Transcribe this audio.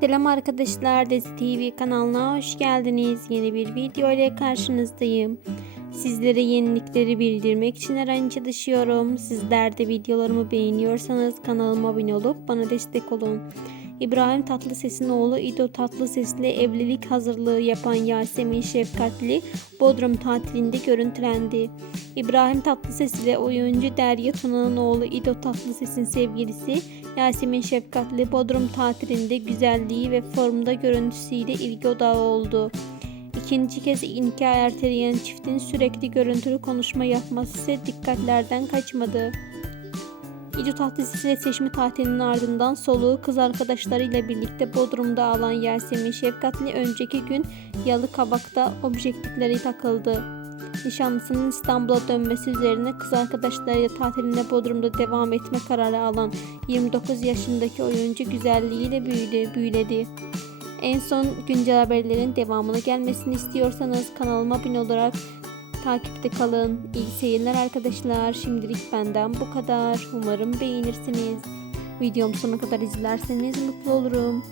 Selam arkadaşlar, Dizi TV kanalına hoş geldiniz. Yeni bir video ile karşınızdayım. Sizlere yenilikleri bildirmek için her an çalışıyorum. Sizler de videolarımı beğeniyorsanız kanalıma abone olup bana destek olun. İbrahim Tatlıses'in oğlu İdo Tatlıses ile evlilik hazırlığı yapan Yasemin Şefkatli Bodrum tatilinde görüntülendi. İbrahim Tatlıses ile oyuncu Derya Tuna'nın oğlu İdo Tatlıses'in sevgilisi Yasemin Şefkatli Bodrum tatilinde güzelliği ve formda görüntüsüyle ilgi odağı oldu. İkinci kez nikah erteleyen çiftin sürekli görüntülü konuşma yapması ise dikkatlerden kaçmadı. Tatlıses ile seçme tatilinin ardından soluğu kız arkadaşlarıyla birlikte Bodrum'da alan Yasemin Şefkatli önceki gün Yalıkavak'ta objektifleri takıldı. Nişanlısının İstanbul'a dönmesi üzerine kız arkadaşlarıyla tatiline Bodrum'da devam etme kararı alan 29 yaşındaki oyuncu güzelliğiyle büyüdü, büyüledi. En son güncel haberlerin devamını gelmesini istiyorsanız kanalıma abone olarak takipte kalın. İyi seyirler arkadaşlar. Şimdilik benden bu kadar. Umarım beğenirsiniz. Videomu sonuna kadar izlerseniz mutlu olurum.